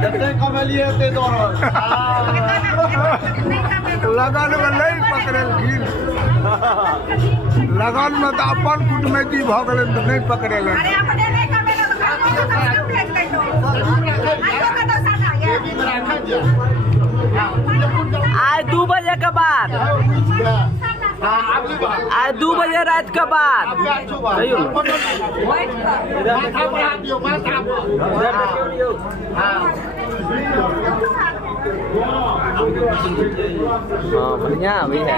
जते कमलिए ते दोनों लगन में नहीं पकड़ल घिन लगन में तो अपन कुटमैती भ गए तो नहीं पकड़ल आज 2 बजे के बाद आज 2 बजे रात के बाद बढ़िया अभी है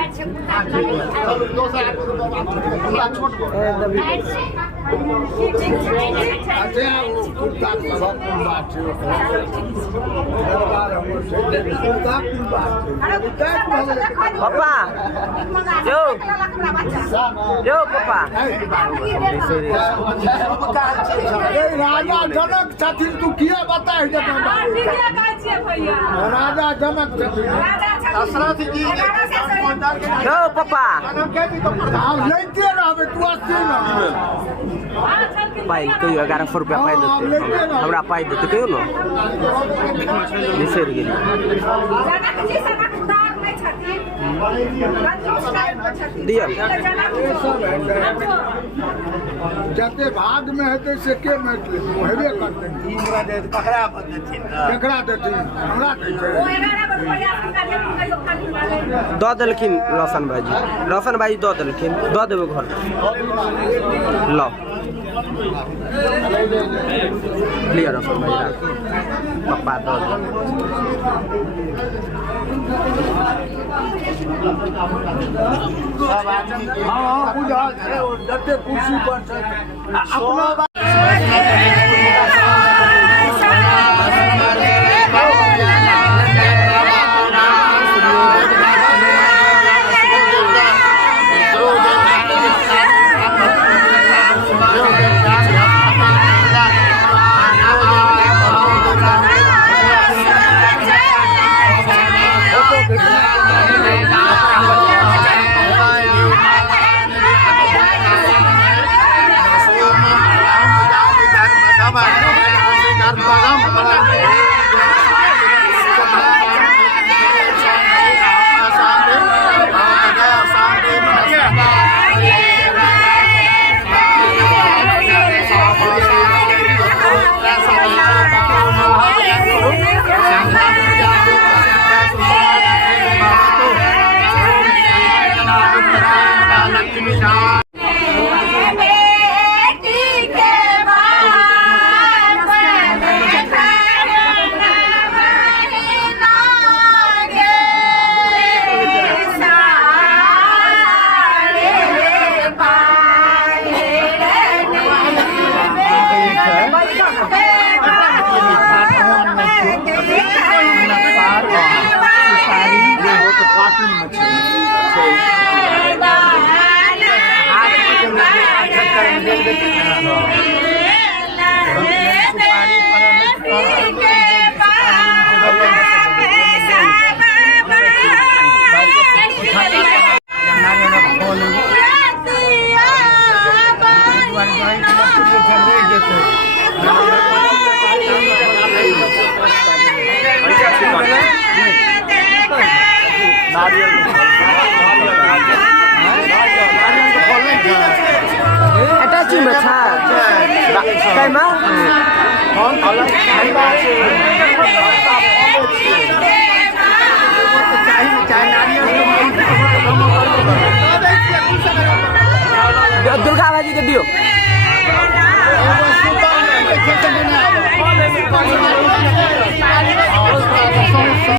पापा जो पापा राजा जनक छथिन तू किया बता राजा जनक दशरथ जी जो पापा आप लेते रहबे तू अस्सी ना पाई कोई 1100 रुपया पाई देते हमरा पाई देते कहियो ना बिसर गेली दिया जते भाग में हेतै से के मैट ले हेबे करते पकड़ा देथिन केकरा देथिन हमरा दै छै दऽ देलखिन रोशन भाईजी दऽ देलखिन दऽ देबै घर लो क्लियर रोशन भाई पप्पा दऽ हाँ बुझा जते कुर्सी पर छै अपना अटैची में था कैमा